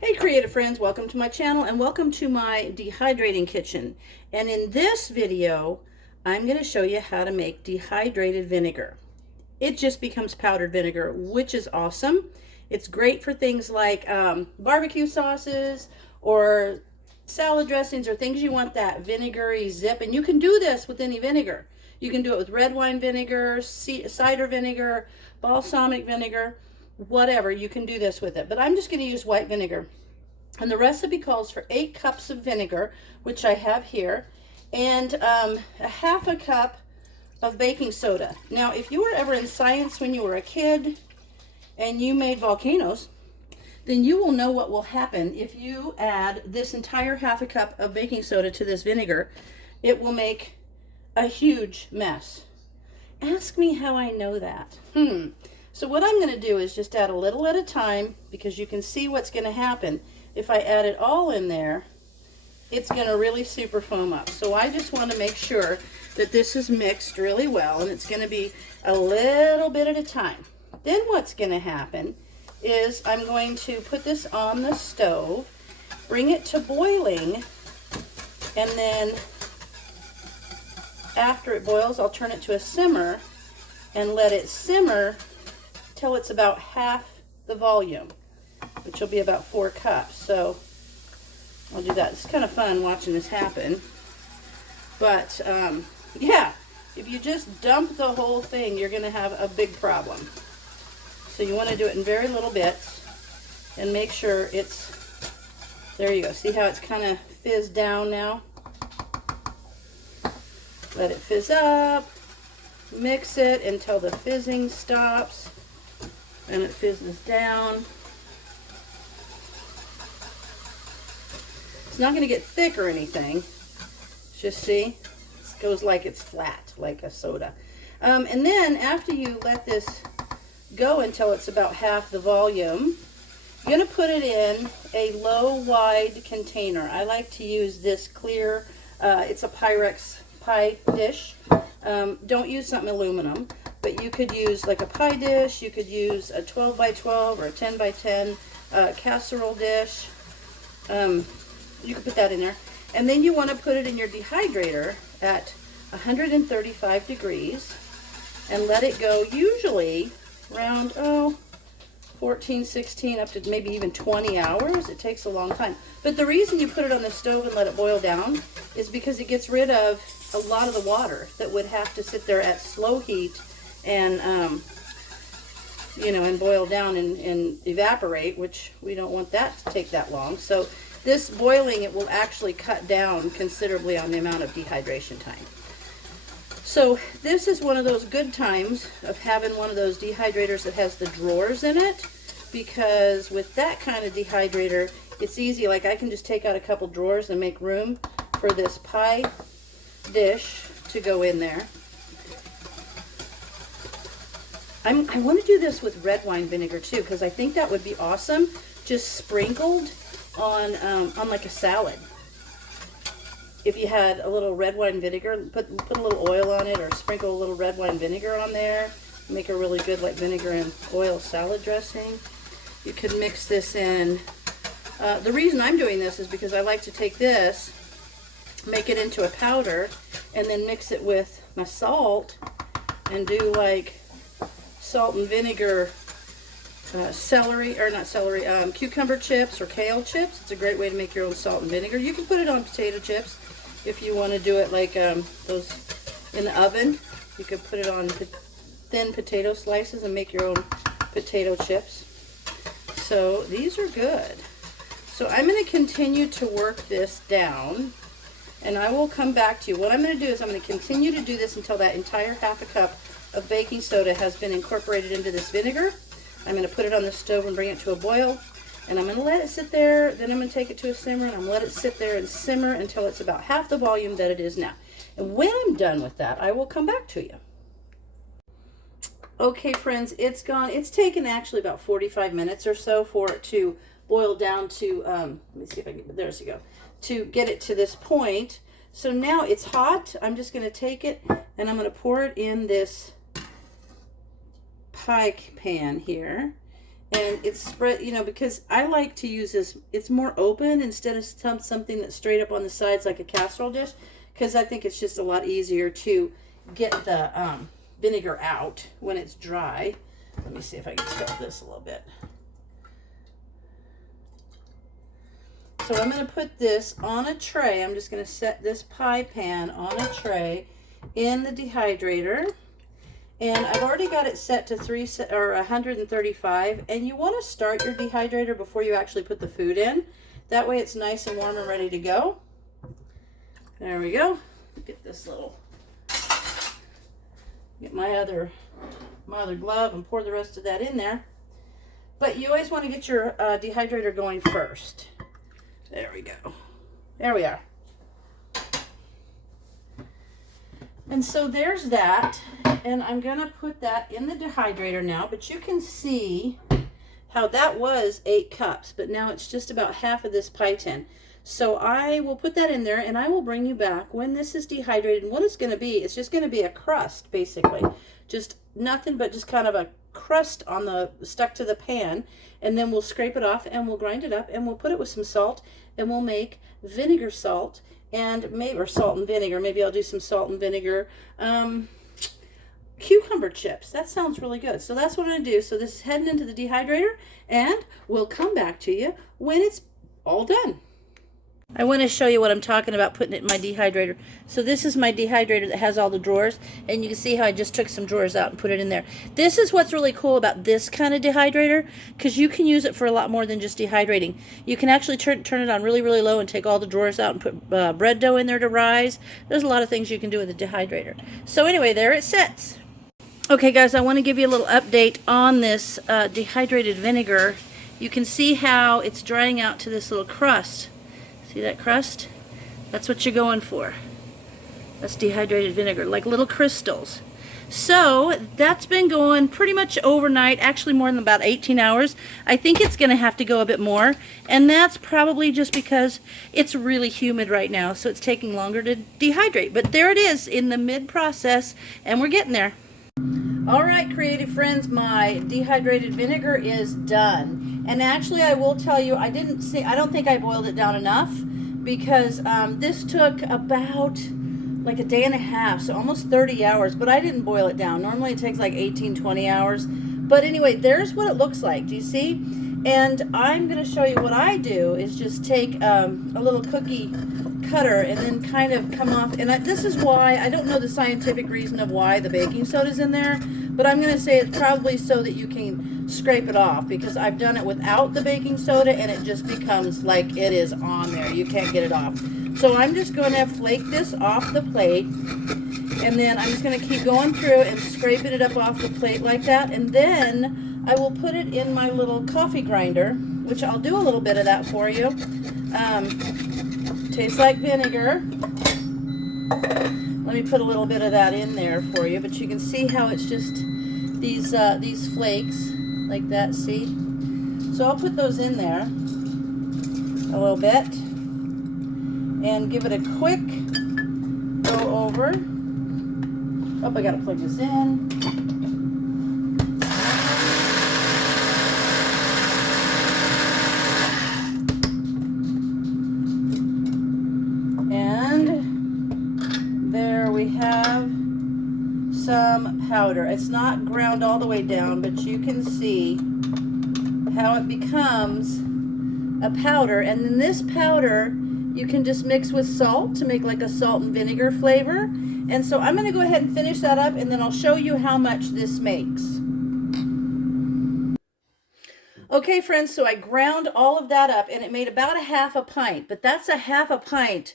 Hey creative friends, welcome to my channel and welcome to my dehydrating kitchen. And in this video, I'm going to show you how to make dehydrated vinegar. It just becomes powdered vinegar, which is awesome. It's great for things like barbecue sauces or salad dressings or things you want that vinegary zip. And you can do this with any vinegar. You can do it with red wine vinegar, cider vinegar, balsamic vinegar, whatever. You can do this with it. But I'm just going to use white vinegar. And the recipe calls for 8 cups of vinegar, which I have here, and a half a cup of baking soda. Now, if you were ever in science when you were a kid and you made volcanoes, then you will know what will happen if you add this entire half a cup of baking soda to this vinegar. It will make a huge mess. Ask me how I know that. So what I'm going to do is just add a little at a time, because you can see what's going to happen. If I add it all in there, it's going to really super foam up. So I just want to make sure that this is mixed really well, and it's going to be a little bit at a time. Then what's going to happen is I'm going to put this on the stove, bring it to boiling, and then after it boils, I'll turn it to a simmer and let it simmer till it's about half the volume, which will be about 4 cups. So I'll do that. It's kind of fun watching this happen. But yeah, if you just dump the whole thing, you're going to have a big problem. So you want to do it in very little bits and make sure it's, there you go. See how it's kind of fizzed down now? Let it fizz up. Mix it until the fizzing stops and it fizzes down. It's not going to get thick or anything. Just see, it goes like it's flat, like a soda. And then after you let this go until it's about half the volume, you're going to put it in a low wide container. I like to use this clear, it's a Pyrex pie dish. Don't use something aluminum, but you could use like a pie dish. You could use a 12 by 12 or a 10 by 10 casserole dish. You could put that in there. And then you want to put it in your dehydrator at 135 degrees and let it go usually around, 14, 16, up to maybe even 20 hours. It takes a long time. But the reason you put it on the stove and let it boil down is because it gets rid of a lot of the water that would have to sit there at slow heat and, and boil down and evaporate, which we don't want that to take that long. So this boiling, it will actually cut down considerably on the amount of dehydration time. So this is one of those good times of having one of those dehydrators that has the drawers in it, because with that kind of dehydrator, it's easy. Like I can just take out a couple drawers and make room for this pie dish to go in there. I want to do this with red wine vinegar too, because I think that would be awesome, just sprinkled on like a salad. If you had a little red wine vinegar, put a little oil on it, or sprinkle a little red wine vinegar on there, make a really good like vinegar and oil salad dressing. You could mix this in. The reason I'm doing this is because I like to take this, make it into a powder, and then mix it with my salt and do like salt and vinegar cucumber chips or kale chips. It's a great way to make your own salt and vinegar. You can put it on potato chips if you want to do it like those in the oven. You could put it on thin potato slices and make your own potato chips. So these are good. So I'm going to continue to work this down, and I will come back to you. What I'm going to do is I'm going to continue to do this until that entire half a cup of baking soda has been incorporated into this vinegar. I'm going to put it on the stove and bring it to a boil, and I'm going to let it sit there. Then I'm going to take it to a simmer, and I'm going to let it sit there and simmer until it's about half the volume that it is now. And when I'm done with that, I will come back to you. Okay, friends, it's gone. It's taken actually about 45 minutes or so for it to boil down to, let me see if I can, there you go, to get it to this point. So now it's hot. I'm just going to take it, and I'm going to pour it in this pie pan here, And it's spread, you know, because I like to use this, it's more open instead of something that's straight up on the sides like a casserole dish, because I think it's just a lot easier to get the vinegar out when it's dry. Let me see if I can tilt this a little bit. So I'm going to put this on a tray. I'm just going to set this pie pan on a tray in the dehydrator. And I've already got it set to 135. And you want to start your dehydrator before you actually put the food in. That way it's nice and warm and ready to go. There we go. Get this little, get my other glove and pour the rest of that in there. But you always want to get your dehydrator going first. There we go. There we are. And so there's that, and I'm going to put that in the dehydrator now, but you can see how that was 8 cups, but now it's just about half of this pie tin. So I will put that in there, and I will bring you back when this is dehydrated. And what it's going to be, it's just going to be a crust, basically. Just nothing but just kind of a crust on the, stuck to the pan, and then we'll scrape it off, and we'll grind it up, and we'll put it with some salt, and we'll make vinegar salt, and maybe, or salt and vinegar. Maybe I'll do some salt and vinegar. Cucumber chips. That sounds really good. So that's what I'm going to do. So this is heading into the dehydrator, and we'll come back to you when it's all done. I want to show you what I'm talking about, putting it in my dehydrator. So this is my dehydrator that has all the drawers, and you can see how I just took some drawers out and put it in there. This is what's really cool about this kind of dehydrator, because you can use it for a lot more than just dehydrating. You can actually turn it on really, really low and take all the drawers out and put bread dough in there to rise. There's a lot of things you can do with a dehydrator. So anyway, there it sits. Okay guys, I want to give you a little update on this dehydrated vinegar. You can see how it's drying out to this little crust. See that crust? That's what you're going for. That's dehydrated vinegar, like little crystals. So that's been going pretty much overnight, actually more than about 18 hours. I think it's going to have to go a bit more, and that's probably just because it's really humid right now, so it's taking longer to dehydrate. But there it is in the mid-process, and we're getting there. All right, creative friends, my dehydrated vinegar is done. And actually, I will tell you, I don't think I boiled it down enough, because this took about like a day and a half, so almost 30 hours, but I didn't boil it down. Normally it takes like 18, 20 hours. But anyway, there's what it looks like. Do you see? And I'm going to show you what I do is just take a little cookie cutter and then kind of come off. And this is why, I don't know the scientific reason of why the baking soda's in there, but I'm going to say it's probably so that you can scrape it off, because I've done it without the baking soda and it just becomes like it is on there. You can't get it off. So I'm just going to flake this off the plate, and then I'm just going to keep going through and scraping it up off the plate like that, and then I will put it in my little coffee grinder, which I'll do a little bit of that for you. Tastes like vinegar. Let me put a little bit of that in there for you, but you can see how it's just these flakes like that, see? So I'll put those in there a little bit and give it a quick go over. Oh, I gotta plug this in. And there we have some powder. It's not ground all the way down, but you can see how it becomes a powder. And then this powder you can just mix with salt to make like a salt and vinegar flavor. And so I'm going to go ahead and finish that up, and then I'll show you how much this makes. Okay friends, so I ground all of that up and it made about a half a pint, but that's a half a pint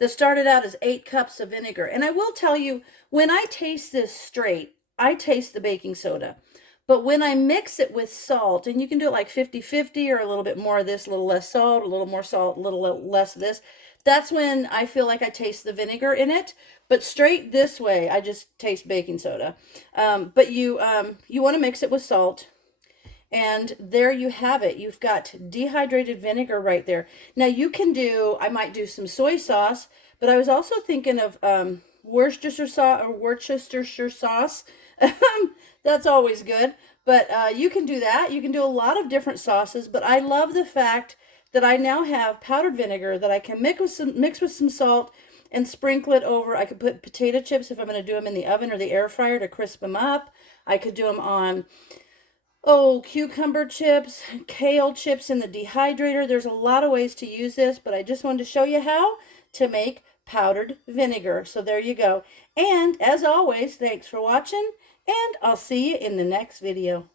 that started out as 8 cups of vinegar. And I will tell you, when I taste this straight, I taste the baking soda. But when I mix it with salt, and you can do it like 50-50 or a little bit more of this, a little less salt, a little more salt, a little less of this, that's when I feel like I taste the vinegar in it. But straight this way, I just taste baking soda. But you want to mix it with salt. And there you have it. You've got dehydrated vinegar right there. Now you can do, I might do some soy sauce, but I was also thinking of Worcestershire sauce. That's always good. But you can do that. You can do a lot of different sauces, but I love the fact that I now have powdered vinegar that I can mix with some salt and sprinkle it over. I could put potato chips if I'm going to do them in the oven or the air fryer to crisp them up. I could do them on, cucumber chips, kale chips in the dehydrator. There's a lot of ways to use this, but I just wanted to show you how to make powdered vinegar. So there you go. And as always, thanks for watching, and I'll see you in the next video.